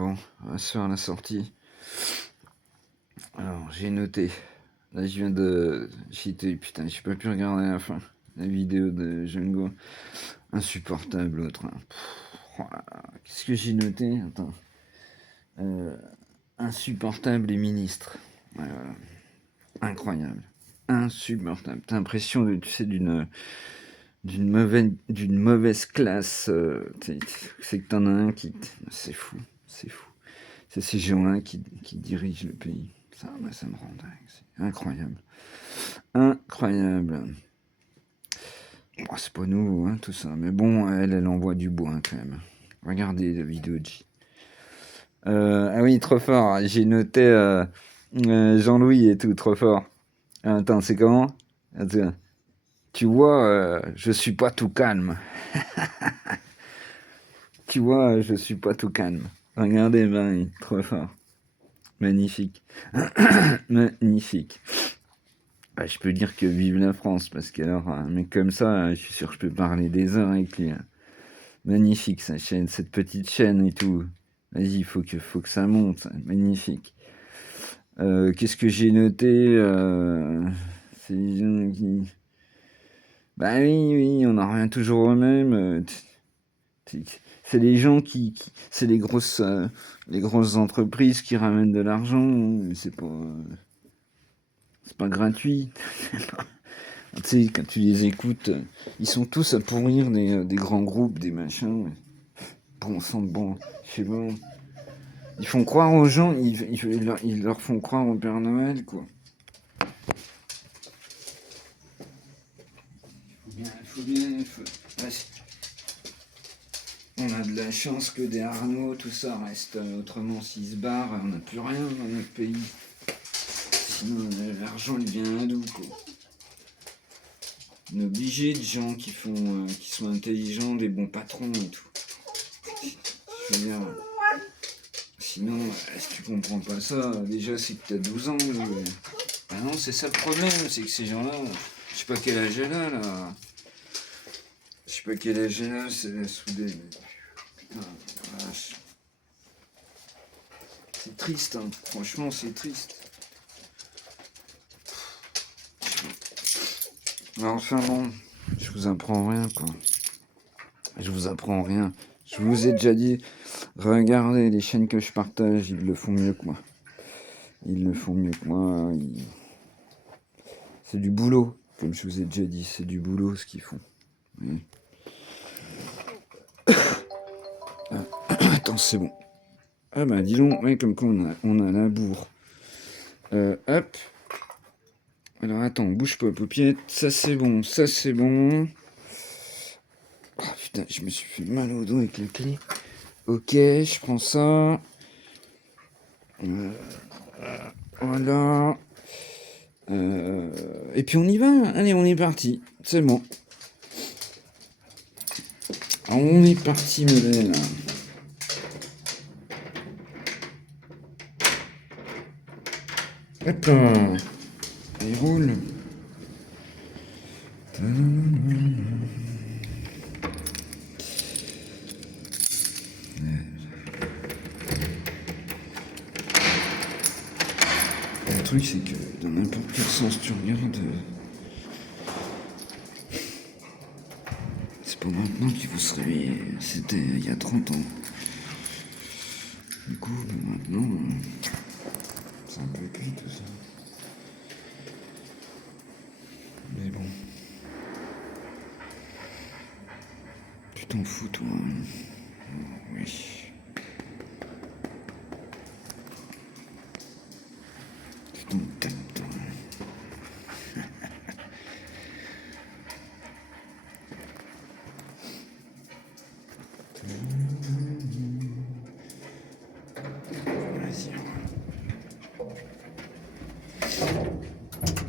Bon, on va se faire la sortie. Alors, j'ai noté. Là, je viens de cheater. Putain, j'ai pas pu regarder la fin. La vidéo de Django. Insupportable, l'autre. Voilà. Qu'est-ce que j'ai noté? Attends. Euh, insupportable les ministres. Ouais, voilà. Incroyable. Insupportable. T'as l'impression, tu sais, d'une mauvaise classe. C'est que t'en as un qui... C'est fou. C'est fou. C'est ces gens-là qui dirigent le pays. Ça me rend dingue. C'est incroyable. Incroyable. Bon, c'est pas nouveau, hein, tout ça. Mais bon, elle envoie du bois, hein, quand même. Regardez la vidéo de J. Ah oui, trop fort. J'ai noté Jean-Louis et tout, trop fort. Attends, c'est comment? Attends. Tu vois, je suis pas tout calme. Tu vois, je suis pas tout calme. Regardez, Marie, trop fort. Magnifique. Magnifique. Bah, je peux dire que vive la France, parce qu'alors, un mec comme ça, je suis sûr que je peux parler des heures avec lui. Magnifique, sa chaîne, cette petite chaîne et tout. Vas-y, faut que ça monte. Magnifique. Qu'est-ce que j'ai noté c'est les gens qui... Bah oui, on en revient toujours au même. C'est les gens c'est les grosses entreprises qui ramènent de l'argent. C'est pas gratuit. Tu sais, quand tu les écoutes, ils sont tous à pourrir des grands groupes, des machins. Bon sang de bon, je sais pas. Ils font croire aux gens, ils leur font croire au Père Noël, quoi. Ouais, on a de la chance que des Arnaud, tout ça reste. Autrement, s'ils se barrent, on n'a plus rien dans notre pays. Sinon, l'argent, il vient d'où, quoi. On est obligé de gens qui sont intelligents, des bons patrons et tout. Je veux dire, sinon, si tu comprends pas ça, déjà c'est que t'as 12 ans. Ah non, c'est ça le problème, c'est que ces gens-là, je sais pas quel âge elle a là. Je sais pas quel âge elle a, c'est la soudée. Putain, vache. C'est triste, hein. Franchement, c'est triste. Alors, enfin bon, je vous apprends rien, quoi. Je vous apprends rien. Je vous ai déjà dit, regardez les chaînes que je partage, ils le font mieux que moi. Ils le font mieux que moi. C'est du boulot, comme je vous ai déjà dit, c'est du boulot ce qu'ils font. Oui. Attends, c'est bon. Ah bah dis donc, ouais, comme quoi on a la bourre. Hop. Alors attends, bouge pas, paupiette. Ça c'est bon, ça c'est bon. Oh putain, je me suis fait mal au dos avec la clé. Ok, je prends ça. Voilà. Et puis on y va. Allez, on est parti. C'est bon. On est parti, modèle. Hop là. Il roule. Le truc, c'est que dans n'importe quel sens tu regardes, c'est pas maintenant qu'il faut se réveiller. C'était il y a 30 ans. Du coup, maintenant, c'est un peu cuit tout ça. Mais bon. Tu t'en fous, toi. Oui. Tu t'en tapes, toi. Vas-y.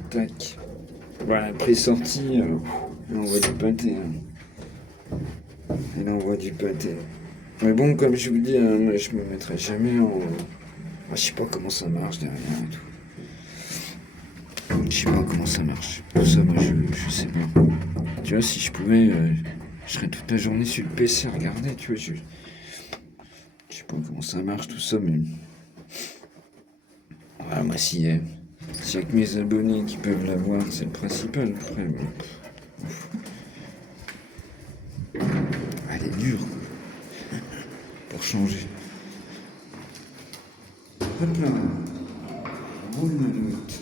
Tac. Voilà, pré-sortie, elle envoie du pâté. Elle envoie du pâté. Mais bon, comme je vous dis, moi, je me mettrai jamais en... Ah, je sais pas comment ça marche derrière et tout. Je sais pas comment ça marche. Tout ça, moi, je sais pas. Tu vois, si je pouvais, je serais toute la journée sur le PC à regarder, tu vois. Je sais pas comment ça marche tout ça, mais. Ah, moi, s'il y a que mes abonnés qui peuvent l'avoir, c'est le principal. Après, bon. Elle est dure, quoi, pour changer. Hop là. Roule ma note.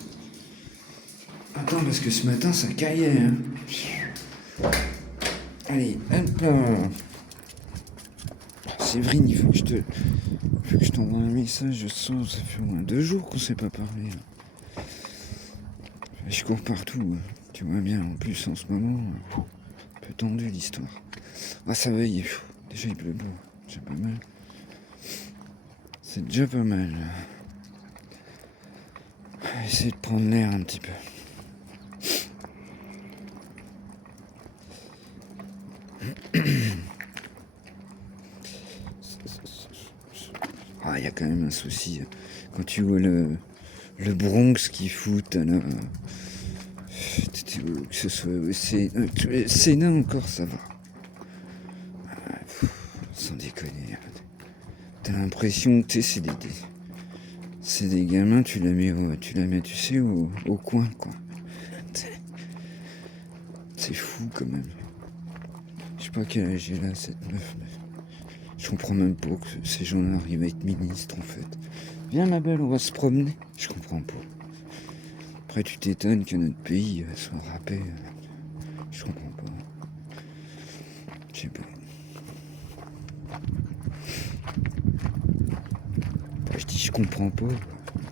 Attends, parce que ce matin, ça caillait, hein. Allez, hop là. Séverine, il faut que je t'envoie un message. Je sens, ça fait au moins 2 jours qu'on s'est pas parlé. Là. Je cours partout. Tu vois bien, en plus, en ce moment, un peu tendu l'histoire. Ah, ça va, déjà il pleut pas. C'est pas mal. C'est déjà pas mal. On va essayer de prendre l'air un petit peu. Ah, il y a quand même un souci. Quand tu vois le Bronx qui fout, là, que ce soit au Sénat encore, ça va. Sans déconner. T'as l'impression que c'est des gamins, tu la mets, tu sais, au coin, quoi. C'est fou quand même. Je sais pas quel âge elle a cette meuf, mais je comprends même pas que ces gens-là arrivent à être ministres en fait. Viens ma belle, on va se promener. Je comprends pas. Après tu t'étonnes que notre pays soit râpé. Je comprends pas. Je sais pas. Je dis je comprends pas.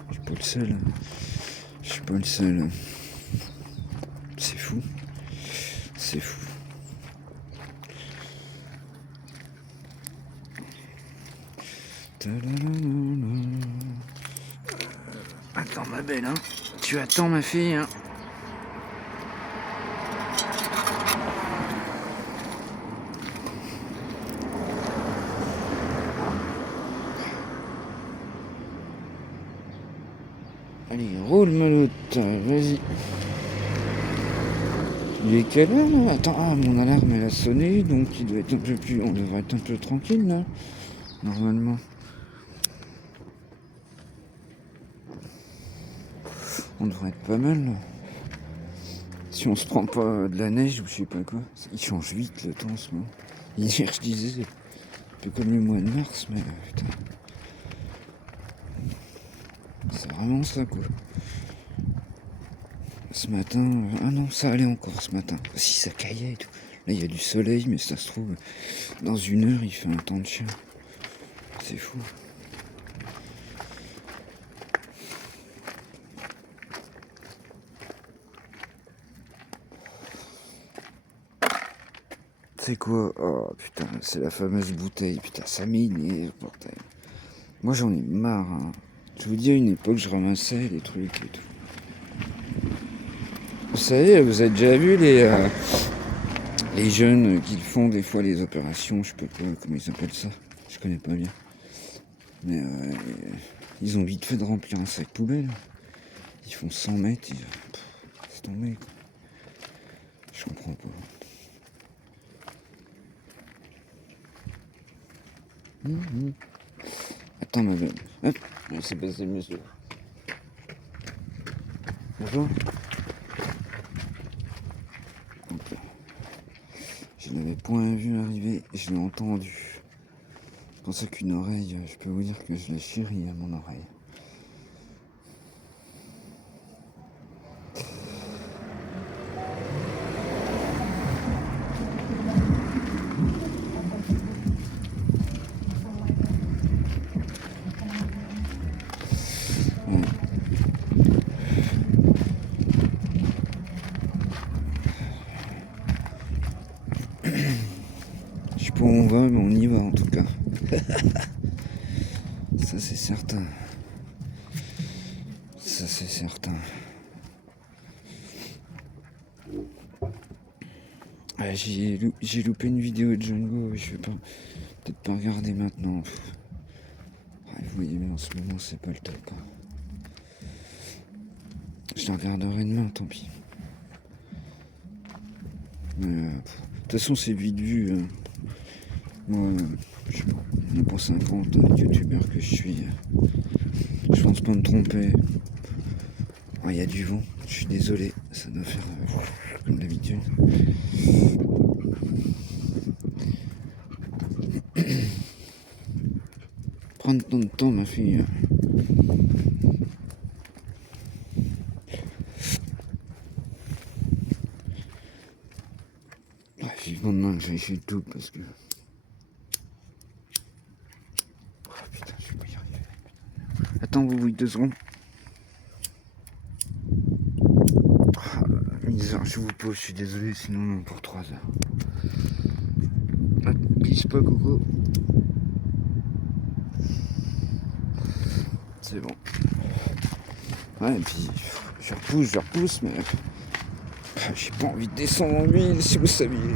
Je suis pas le seul. Je suis pas le seul. C'est fou. C'est fou. Attends ma belle, hein. Tu attends ma fille, hein. Allez, roule ma loute, vas-y. Il est quelle heure là? Attends, mon alarme elle a sonné, donc il doit être un peu plus. On devrait être un peu tranquille là. Normalement. On devrait être pas mal là. Si on se prend pas de la neige ou je sais pas quoi. Il change vite le temps en ce moment. Hier je disais, un peu comme le mois de mars, mais putain. C'est vraiment ça quoi. Ce matin, ah non, ça allait encore ce matin. Si ça caillait et tout. Là il y a du soleil, mais ça se trouve, dans 1 heure il fait un temps de chien. C'est fou. C'est quoi? Oh putain, c'est la fameuse bouteille. Putain, ça m'énerve, bordel. Moi j'en ai marre. Hein. Je vous dis, à une époque, je ramassais les trucs et tout. Vous savez, vous avez déjà vu les jeunes qui font des fois les opérations, je sais pas comment ils appellent ça. Je connais pas bien. Mais ils ont vite fait de remplir un sac poubelle. Ils font 100 mètres. C'est tombé quoi. Je comprends pas. Attends ma belle. Hop, c'est passé le monsieur. Bonjour. Je l'avais point vu arriver, je l'ai entendu. C'est pour ça qu'une oreille, je peux vous dire que je l'ai chérie à mon oreille. Je sais pas où on va, mais on y va en tout cas. Ça c'est certain. Ça c'est certain. Ah, j'ai loupé une vidéo de Django, je vais peut-être pas regarder maintenant. Ah, vous voyez, mais en ce moment c'est pas le top. Hein. Je la regarderai demain, tant pis. De toute façon c'est vite vu. Moi, je sais pas. Il y en a pour 50 youtubeurs que je suis. Je pense pas me tromper. Il y a du vent, je suis désolé, ça doit faire comme d'habitude. Prendre ton temps, ma fille. Vivement demain que j'aille chez tout parce que. Oh putain, je vais pas y arriver. Attends, vous, 2 secondes. Misère, je vous pose, je suis désolé, sinon non pour 3 heures. Glisse pas, Coco. C'est bon. Ouais, et puis je repousse, mais j'ai pas envie de descendre en ville, si vous saviez.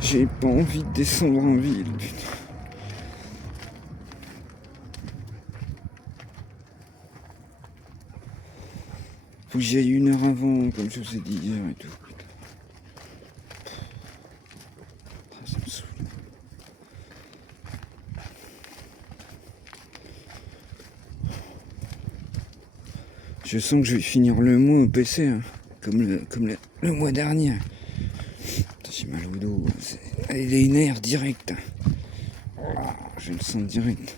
J'ai pas envie de descendre en ville, putain. Faut que j'y aille 1 heure avant, comme je vous ai dit hier et tout. Ça me saoule. Je sens que je vais finir le mois au PC, hein, comme le mois dernier. J'ai mal au dos. Les nerfs direct. Je le sens direct.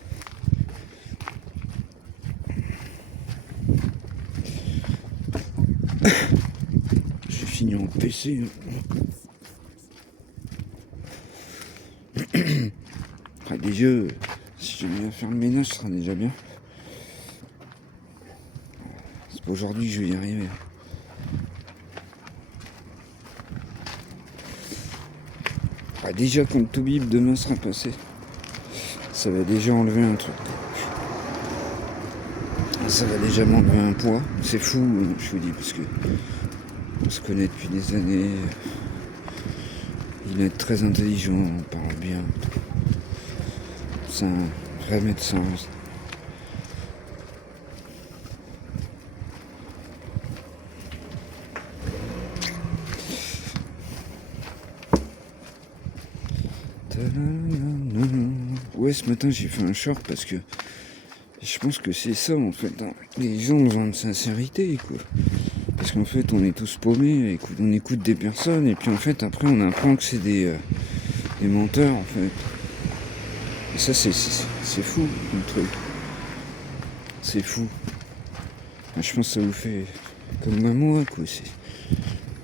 J'ai fini en PC. Après des jeux, si j'ai bien à faire le ménage, ce sera déjà bien. C'est pas aujourd'hui que je vais y arriver. Déjà quand le Toubib demain sera passé, ça va déjà enlever un truc. Ça va déjà m'enlever un poids. C'est fou, je vous dis, parce que on se connaît depuis des années. Il est très intelligent, on parle bien. C'est un vrai médecin. Ouais, ce matin j'ai fait un short parce que je pense que c'est ça en fait. Les gens ont besoin de sincérité, quoi. Parce qu'en fait on est tous paumés, on écoute des personnes et puis en fait après on apprend que c'est des menteurs en fait. Et ça c'est fou le truc. C'est fou. Je pense que ça vous fait comme moi quoi.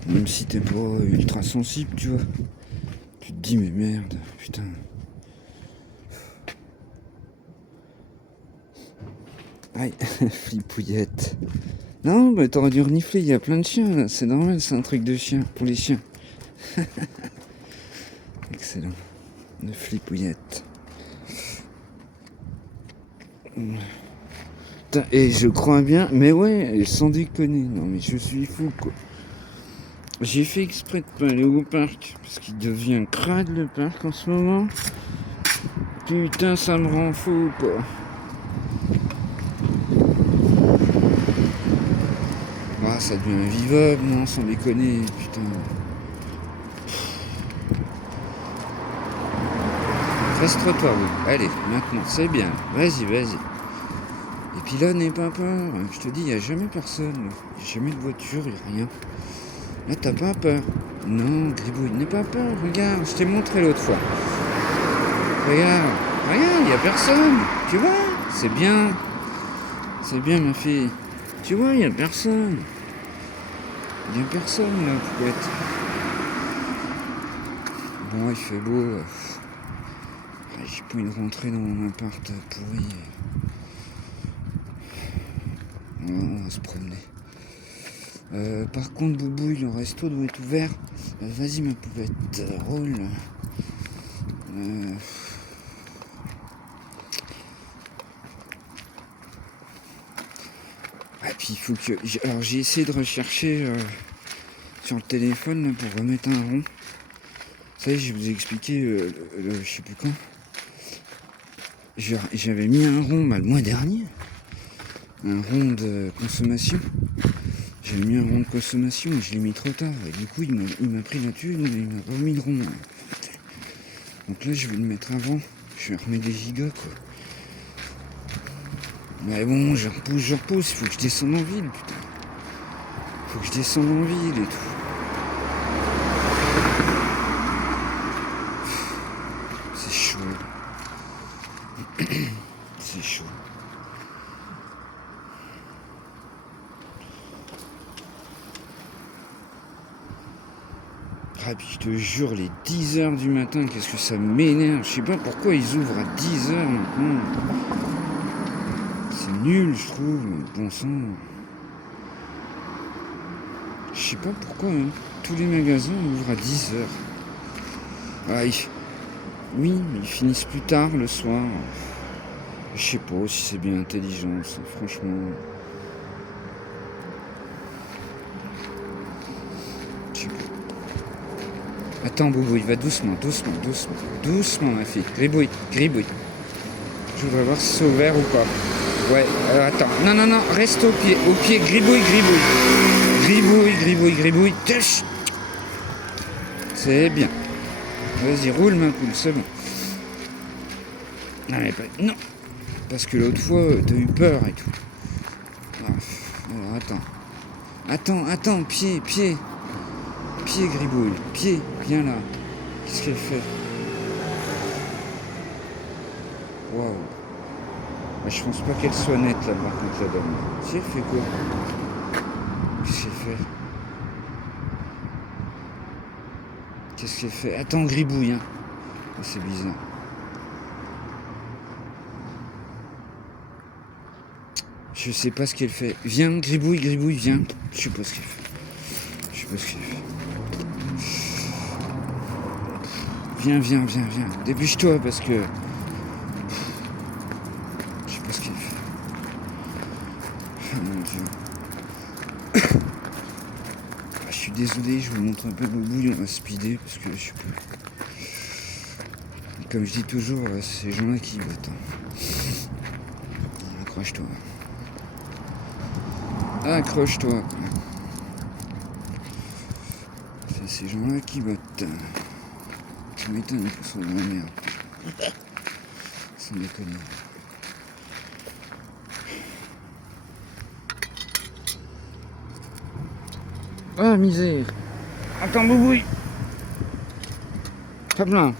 Même si t'es pas ultra sensible, tu vois. Tu te dis mais merde, putain. Aïe, flipouillette. Non, bah t'aurais dû renifler, il y a plein de chiens là, c'est normal, c'est un truc de chien, pour les chiens. Excellent. Une flipouillette. Et je crois bien, mais ouais, sans déconner, non mais je suis fou quoi. J'ai fait exprès de pas aller au parc, parce qu'il devient crade le parc en ce moment. Putain, ça me rend fou quoi. Ah, ça devient invivable, non, sans déconner, putain. Reste-toi, oui. Allez, maintenant, c'est bien. Vas-y. Et puis là, n'aie pas peur. Je te dis, il n'y a jamais personne. Il n'y a jamais de voiture, il n'y a rien. Là, t'as pas peur. Non, Gribouille, n'aie pas peur. Regarde, je t'ai montré l'autre fois. Regarde, il n'y a personne. Tu vois, c'est bien. C'est bien, ma fille. Tu vois, il n'y a personne. Il n'y a personne, là, poupette. Bon, il fait beau. J'ai pas envie de rentrer dans mon appart pourri. On va se promener. Par contre, Boubou, le resto doit être ouvert. Vas-y, ma poupette, roule. Et puis il faut que. Alors j'ai essayé de rechercher sur le téléphone là, pour remettre un rond. Vous savez, je vous ai expliqué je sais plus quand. J'avais mis un rond le mois dernier. Un rond de consommation. J'ai mis un rond de consommation et je l'ai mis trop tard. Et du coup, il m'a pris la thune et il m'a pas mis le rond. Donc là, je vais le mettre avant. Je vais remettre des gigas, quoi. Mais bon, je repousse. Faut que je descende en ville, putain. Faut que je descende en ville et tout. C'est chaud. C'est chaud. Ah, puis je te jure, les 10h du matin, qu'est-ce que ça m'énerve. Je sais pas pourquoi ils ouvrent à 10h maintenant. C'est nul, je trouve. Bon sang. Je sais pas pourquoi, hein. Tous les magasins ouvrent à 10h. Ah, oui, mais ils finissent plus tard le soir. Je sais pas si c'est bien intelligent, ça, franchement. Je sais pas. Attends, Boubou, il va doucement, ma fille. Gribouille. Je voudrais voir si c'est ouvert ou pas. Ouais, attends. Non, reste au pied, gribouille. Gribouille. Tâche. C'est bien. Vas-y, roule ma poule, c'est bon. Non, mais pas... Non. Parce que l'autre fois, t'as eu peur et tout. Alors, attends, pied, gribouille, pied, viens là. Qu'est-ce qu'elle fait? Waouh. Je pense pas qu'elle soit nette là, par contre, la dame. Si, elle fait quoi? Qu'est-ce qu'elle fait? Attends, gribouille, hein. C'est bizarre. Je sais pas ce qu'elle fait. Viens, gribouille, viens. Je sais pas ce qu'elle fait. Viens. Dépêche-toi parce que... Je sais pas ce qu'elle fait. Oh mon Dieu. Je suis désolé, je vous montre un peu Boubouille, on va speeder parce que je peux... Comme je dis toujours, c'est ces gens-là qui votent. Accroche-toi. C'est ces gens-là qui votent. Ça m'étonne que ce soit de la merde. Sans déconner. Ah, misère. Attends, Boubouille. Hop là.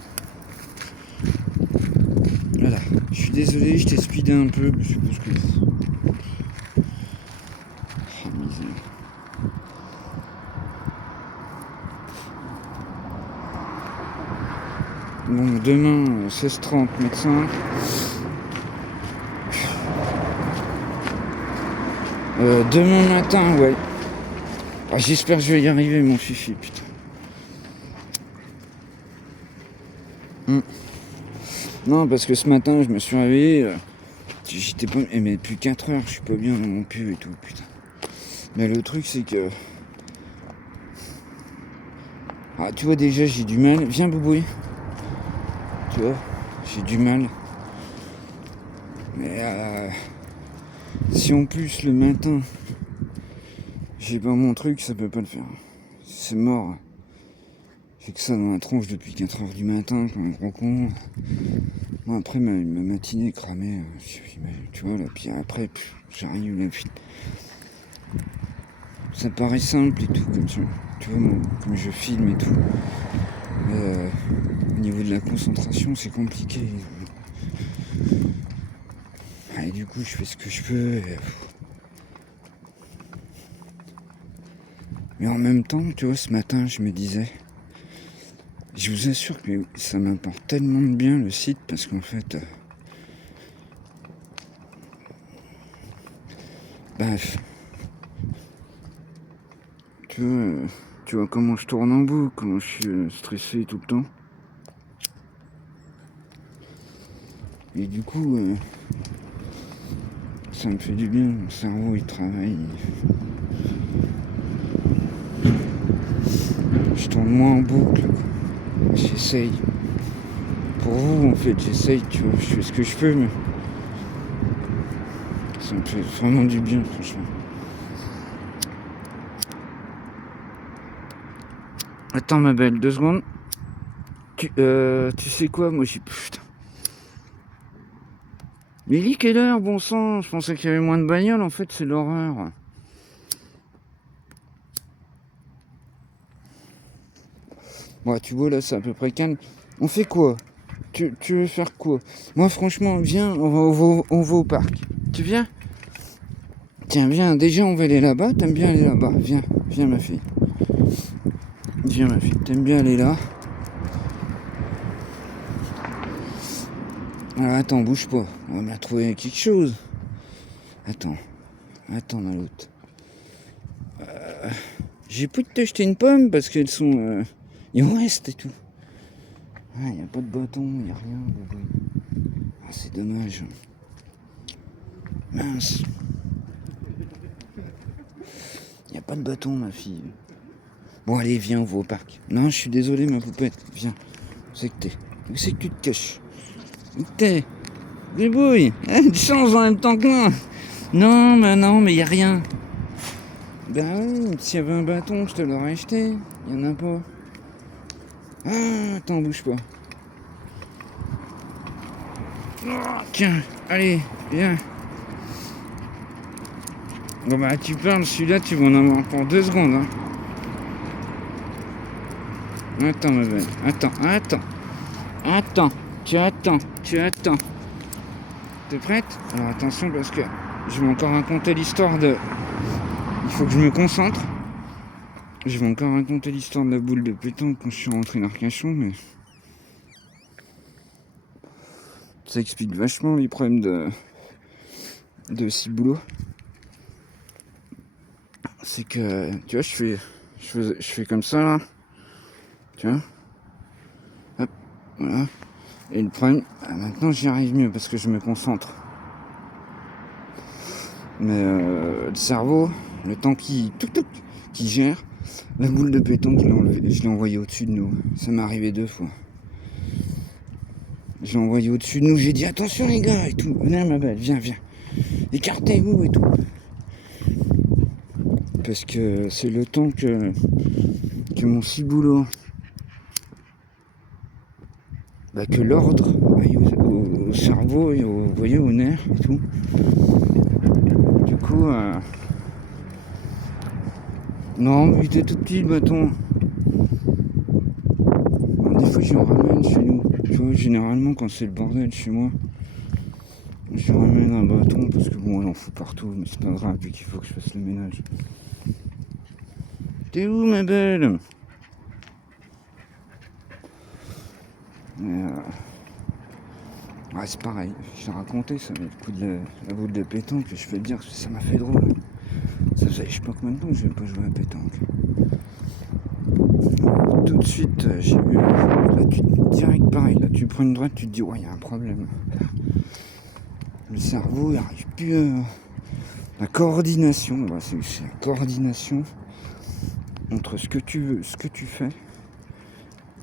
Voilà. Je suis désolé, je t'ai speedé un peu. Je suppose que... Oh, misère. Bon, demain, 16h30, médecin. Demain matin, ouais. Ah, j'espère que je vais y arriver, mon fifi, putain. Non, parce que ce matin, je me suis réveillé. J'étais pas... Mais depuis 4 heures, je suis pas bien dans mon cul et tout, putain. Mais le truc, c'est que... Ah, tu vois, déjà, j'ai du mal. Viens, Boubouille. Tu vois, j'ai du mal. Mais si en plus, le matin, j'ai pas mon truc, ça peut pas le faire. C'est mort. J'ai que ça dans la tronche depuis 4 heures du matin, comme un gros con. Moi, après, ma matinée est cramée. Tu vois, là, puis après, j'arrive, là, ça paraît simple et tout, comme ça. Tu vois, moi, comme je filme et tout. Au niveau de la concentration, c'est compliqué. Et du coup, je fais ce que je peux. Mais en même temps, tu vois, ce matin, je me disais... Je vous assure que ça m'apporte tellement de bien, le site, parce qu'en fait... Bref. Tu vois comment je tourne en boucle, comment je suis stressé tout le temps. Et du coup, ça me fait du bien, mon cerveau il travaille. Je tourne moins en boucle, quoi. J'essaye. Pour vous, en fait, j'essaye, tu vois, je fais ce que je peux, mais ça me fait vraiment du bien, franchement. Attends, ma belle, 2 secondes. Tu sais quoi, moi j'ai... Putain. Mais il est quelle heure, bon sang? Je pensais qu'il y avait moins de bagnoles, en fait c'est l'horreur. Bon, tu vois là c'est à peu près calme. On fait quoi? Tu veux faire quoi? Moi franchement, viens, on va au parc. Tu viens? Tiens, viens, déjà on va aller là-bas, t'aimes bien aller là-bas. Viens ma fille. Viens ma fille, t'aimes bien aller là. Alors attends, bouge pas, on va me trouver quelque chose. Attends dans l'autre. J'ai pu te jeter une pomme parce qu'elles sont... Il en reste et tout. Ah, y a pas de bâton, y a rien. Ah, c'est dommage. Mince. Y a pas de bâton, ma fille. Bon, allez, viens, on va au parc. Non, je suis désolé, ma poupette. Viens. Où c'est que t'es? Où c'est que tu te caches? Où t'es? Débrouille. Tu changes en même temps que moi. Non, mais y a rien. Ben oui, s'il y avait un bâton, je te l'aurais acheté. Y en a pas. Ah, attends, bouge pas. Oh, tiens, allez, viens. Bon bah tu parles, celui-là tu vas en avoir pour 2 secondes. Hein. Attends ma belle, attends, tu attends. T'es prête? Alors attention parce que je vais encore raconter l'histoire de... Il faut que je me concentre. Je vais encore raconter l'histoire de la boule de pétanque quand je suis rentré d'Arcachon, mais... Ça explique vachement les problèmes de Ciboulot. C'est que, tu vois, je fais comme ça là. Tu vois? Hop, voilà. Et le problème, maintenant j'y arrive mieux parce que je me concentre. Mais le cerveau, le temps qui gère, la boule de pétanque, je l'ai envoyé au-dessus de nous. Ça m'est arrivé 2 fois. Je l'ai envoyé au-dessus de nous, j'ai dit attention les gars et tout. Venez ma belle, viens. Écartez-vous et tout. Parce que c'est le temps que mon ciboulot, que l'ordre aille au cerveau et vous voyez, aux nerfs et tout. Du coup, non, mais il était tout petit le bâton. Alors, des fois, j'en ramène chez nous. Tu vois, généralement, quand c'est le bordel chez moi, je ramène un bâton parce que bon, on en fout partout, mais c'est pas grave, vu qu'il faut que je fasse le ménage. T'es où, ma belle? Ouais, c'est pareil, je t'ai raconté ça, le coup de la boule de pétanque, je peux te dire que ça m'a fait drôle. Ça faisait je sais pas combien de temps que je vais pas jouer à la pétanque. Tout de suite, j'ai vu, là tu direct pareil, là tu prends une droite, tu te dis ouais, il y a un problème. Le cerveau, il arrive plus la coordination, c'est la coordination entre ce que tu veux, ce que tu fais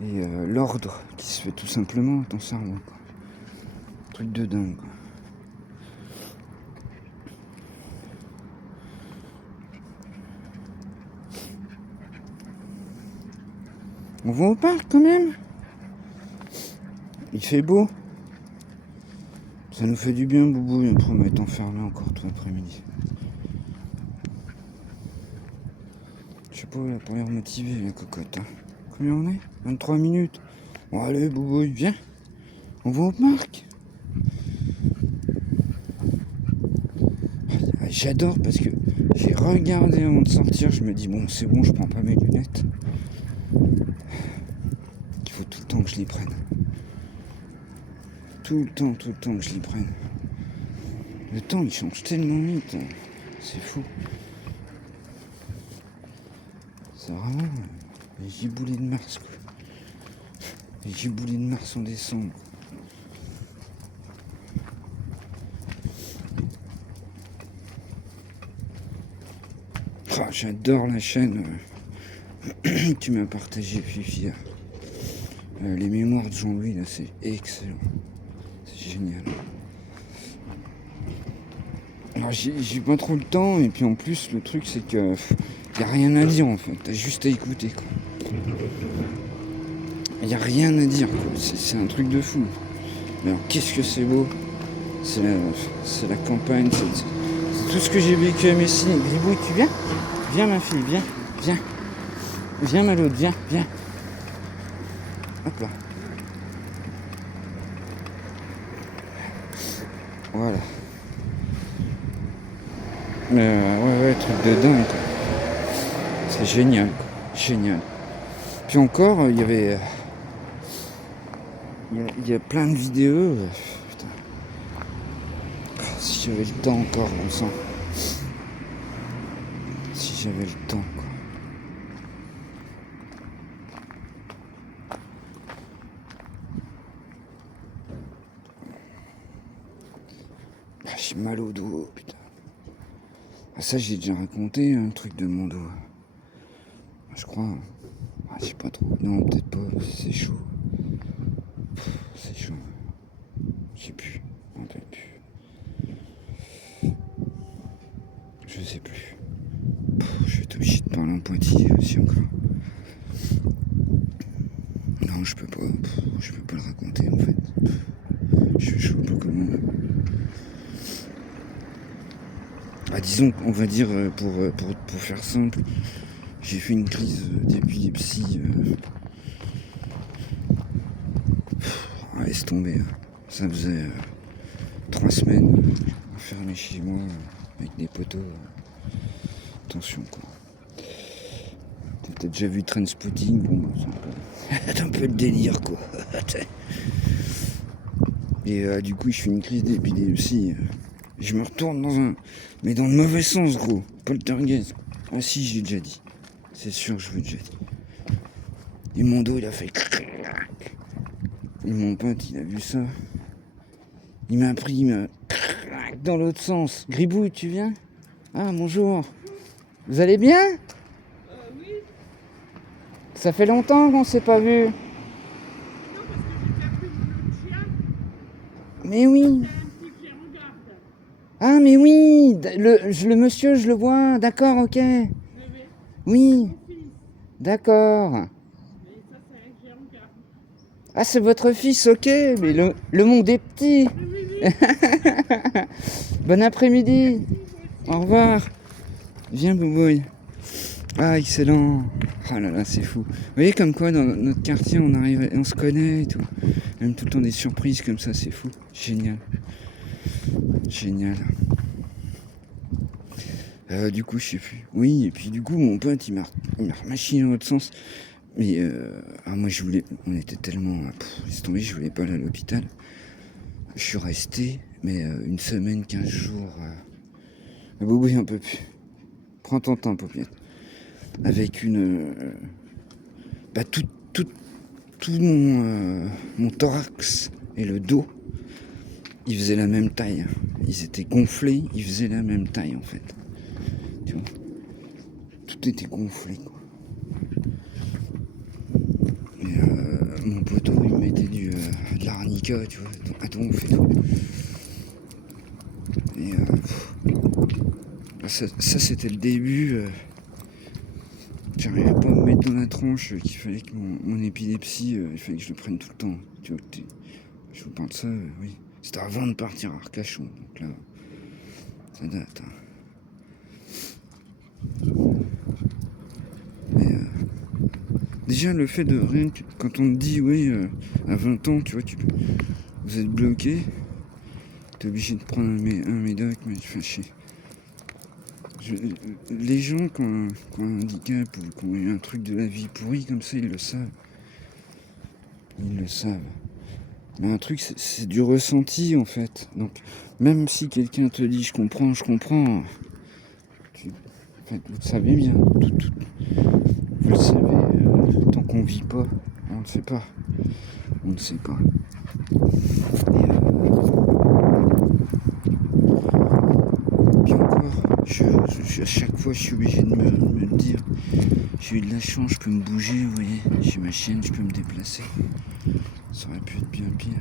et l'ordre qui se fait tout simplement à ton cerveau, quoi. Truc de dingue, quoi. On va au parc quand même. Il fait beau. Ça nous fait du bien, Boubou, et après on va être enfermé encore tout l'après-midi. Je sais pas, elle a pas l'air motivée, la cocotte. Hein. Combien on est? 23 minutes. Bon, allez, Boubou, viens. On va au parc. J'adore parce que j'ai regardé avant de sortir. Je me dis, bon, c'est bon, je prends pas mes lunettes. Il faut tout le temps que je les prenne. Tout le temps que je les prenne. Le temps, il change tellement vite. Hein. C'est fou. C'est vraiment les giboulées de mars, quoi. Les giboulées de mars en décembre. Oh, j'adore la chaîne tu m'as partagé, Fifi. Les mémoires de Jean-Louis, là, c'est excellent. C'est génial. Alors, j'ai pas trop le temps, et puis en plus, le truc, c'est que y a rien à dire, en fait. T'as juste à écouter, quoi. Il n'y a rien à dire, quoi. C'est un truc de fou. Mais alors, qu'est-ce que c'est beau. C'est la campagne, c'est tout ce que j'ai vécu à Messine. Gribouille, tu viens? Viens, ma fille, viens, viens. Viens, Malode, viens, viens. Hop là. Voilà. Ouais, truc de dingue, quoi. C'est génial, quoi. Génial. Puis encore, il y avait... Il y a plein de vidéos. Putain. Si j'avais le temps encore, on sent. Si j'avais le temps, quoi. J'ai mal au dos, putain. Ah, ça, j'ai déjà raconté un truc de mon dos. Je crois. Ah, je sais pas trop. Non, peut-être pas. C'est chaud. C'est chaud. Je sais plus. Je m'en rappelle plus. Je sais plus. Je vais être obligé de parler en pointillé aussi encore. Non, je peux pas. Je peux pas le raconter en fait. Je sais pas comment. Ah, disons, on va dire, pour faire simple, j'ai fait une crise d'épilepsie. Laisse tomber. Ça faisait 3 semaines enfermé chez moi avec des poteaux. Attention, quoi. T'as déjà vu Trainspotting? Bon, c'est un peu le délire, quoi. Et du coup, je fais une crise d'épilepsie. Je me retourne mais dans le mauvais sens, gros. Poltergeist. Ah si, j'ai déjà dit. C'est sûr que je vous l'ai déjà dit. Et mon dos, il a fait... Et mon pote, il a vu ça. Il m'a pris dans l'autre sens. Gribouille, tu viens? Ah, bonjour. Vous allez bien? Oui. Ça fait longtemps qu'on s'est pas vu. Non, parce que j'ai déjà pris mon chien. Mais oui. C'est un petit chien en garde. Ah, mais oui. Le monsieur, je le vois. D'accord, ok. Bébé, Oui, mon fils. d'accord. Mais ça, c'est un chien en garde. Ah, c'est votre fils, ok. Mais le monde est petit. Oui. Bon après-midi. Merci, moi Au aussi. revoir. Viens, Bouboy. Ah, excellent. Ah là là, c'est fou. Vous voyez comme quoi dans notre quartier on arrive, on se connaît et tout. Même tout le temps des surprises comme ça, c'est fou. Génial. Génial. Du coup, je sais plus. Oui, et puis du coup, mon pote, il m'a remachiné dans l'autre sens. Mais moi, on était tellement... laisse tomber, je voulais pas aller à l'hôpital. Je suis resté, mais une semaine, 15 jours. Bouboy, un peu plus. Prends ton temps, paupiette. Avec une... tout mon thorax et le dos, ils faisaient la même taille. Ils étaient gonflés, ils faisaient la même taille en fait. Tu vois, tout était gonflé, quoi. Et mon poteau, il me mettait de l'arnica, tu vois. Attends, on fait tout. Et ça c'était le début. J'arrivais pas à me mettre dans la tronche qu'il fallait que mon épilepsie, il fallait que je le prenne tout le temps. Tu vois, je vous parle de ça, oui. C'était avant de partir à Arcachon, donc là, ça date. Hein. Mais déjà, le fait de rien que quand on te dit, oui, à 20 ans, tu vois, vous êtes bloqué, t'es obligé de prendre un médoc, mais tu fais chier. Les gens qui ont un handicap ou qui ont eu un truc de la vie pourri comme ça, ils le savent. Ils le savent. Mais un truc, c'est du ressenti en fait. Donc, même si quelqu'un te dit je comprends, en fait, vous le savez bien. Vous le savez, tant qu'on vit pas, on ne sait pas. On ne sait pas. Et, puis encore, à chaque fois, je suis obligé de me le dire. J'ai eu de la chance, je peux me bouger, vous voyez. J'ai ma chienne, je peux me déplacer. Ça aurait pu être bien pire.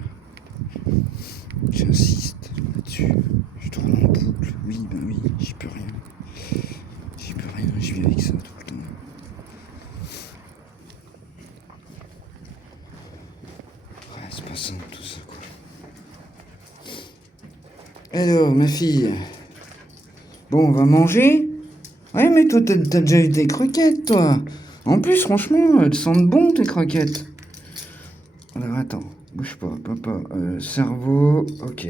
J'insiste là-dessus. Je tourne en boucle. Oui, j'y peux rien. J'y peux rien, je vis avec ça tout le temps. Alors, ma fille. Bon, on va manger? Ouais, mais toi, t'as déjà eu des croquettes, toi. En plus, franchement, elles sentent bon, tes croquettes. Alors, attends. Bouge pas, papa. Cerveau. Ok.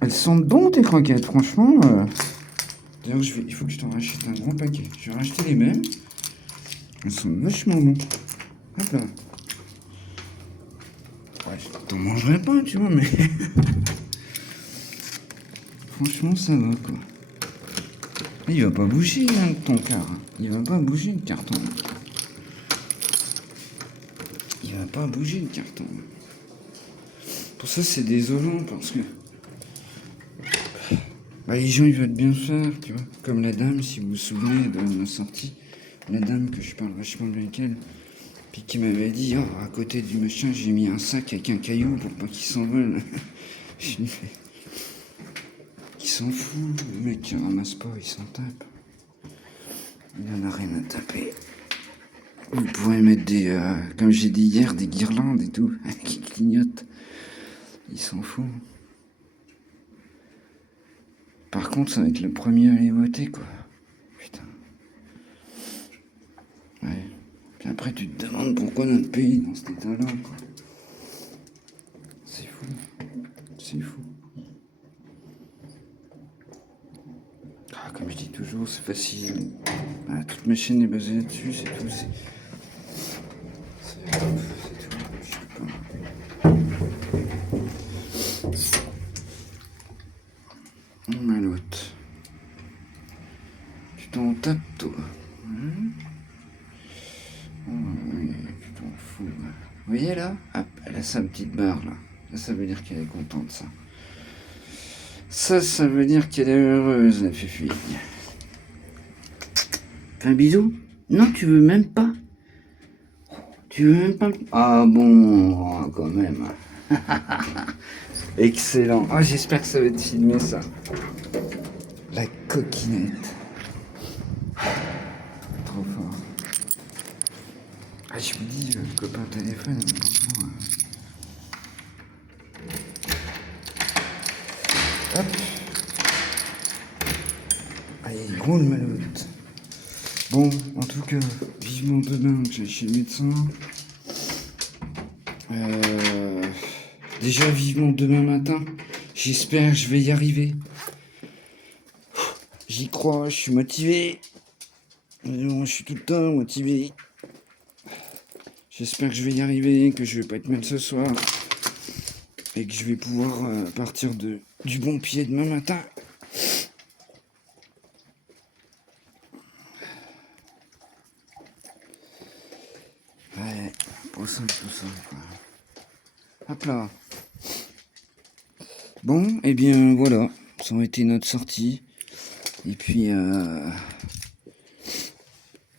Elles sentent bon, tes croquettes, franchement. D'ailleurs, il faut que je t'en rachète un grand paquet. Je vais racheter les mêmes. Elles sont vachement bon. Hop là. Ouais, t'en mangerai pas, tu vois, mais... Franchement, ça va, quoi. Il va pas bouger, hein, ton car. Il va pas bouger, le carton. Il va pas bouger, le carton. Pour ça, c'est désolant, parce que... Bah, les gens, ils veulent bien faire, tu vois. Comme la dame, si vous vous souvenez de ma sortie. La dame que je parle vachement bien avec elle. Puis qui m'avait dit, oh, à côté du machin, j'ai mis un sac avec un caillou pour pas qu'il s'envole. Je lui fais... Il s'en fout, le mec qui ramasse pas, il s'en tape. Il en a rien à taper. Vous pourrez mettre des, comme j'ai dit hier, des guirlandes et tout, qui clignotent. Il s'en fout. Par contre, ça va être le premier à aller voter, quoi. Putain. Ouais. Puis après, tu te demandes pourquoi notre pays est dans cet état-là, quoi. C'est fou. C'est fou. Ah, comme je dis toujours, c'est facile. Ah, toute ma chaîne est basée là-dessus, c'est tout. C'est tout. Je sais pas. Maloute. Tu t'en tapes, toi. Oh, oui, tu t'en fous. Vous voyez là? Hop, elle a sa petite barre là. Ça veut dire qu'elle est contente, ça. Ça veut dire qu'elle est heureuse, la fille. Fais un bisou? Non, tu veux même pas? Tu veux même pas? Ah bon, quand même. Excellent. Ah, j'espère que ça va être filmé, ça. La coquinette. Trop fort. Ah, je me dis, le copain téléphone, franchement. Hop. Allez, gros le maloute. Bon, en tout cas, vivement demain que j'aille chez le médecin. Déjà, vivement demain matin. J'espère que je vais y arriver. J'y crois, je suis motivé. Je suis tout le temps motivé. J'espère que je vais y arriver, que je vais pas être mal ce soir. Et que je vais pouvoir partir du bon pied demain matin. Ouais, pour ça, tout ça, quoi. Hop là. Bon, et bien voilà, ça a été notre sortie. Et puis,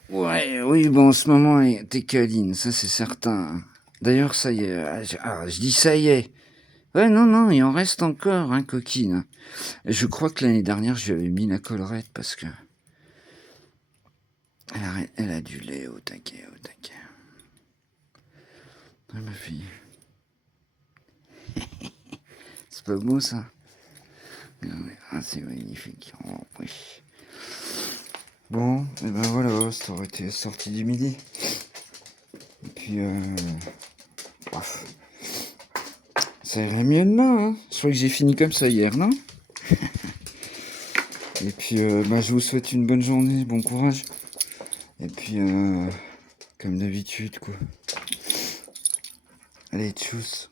ouais, oui, bon, en ce moment, t'es câline, ça c'est certain. D'ailleurs, ça y est, je dis ça y est. Ouais, non, il en reste encore, hein, coquine. Je crois que l'année dernière, je lui avais mis la collerette parce que... Elle a du lait au taquet, au taquet. Ouais, ma fille. C'est pas beau, ça? Ah, c'est magnifique. Oh, oui. Bon, et ben voilà, ça aurait été sorti du midi. Et puis, bref. Ça irait mieux demain, hein. Je crois que j'ai fini comme ça hier, non? Et puis, je vous souhaite une bonne journée, bon courage. Et puis, comme d'habitude, quoi. Allez, tchuss.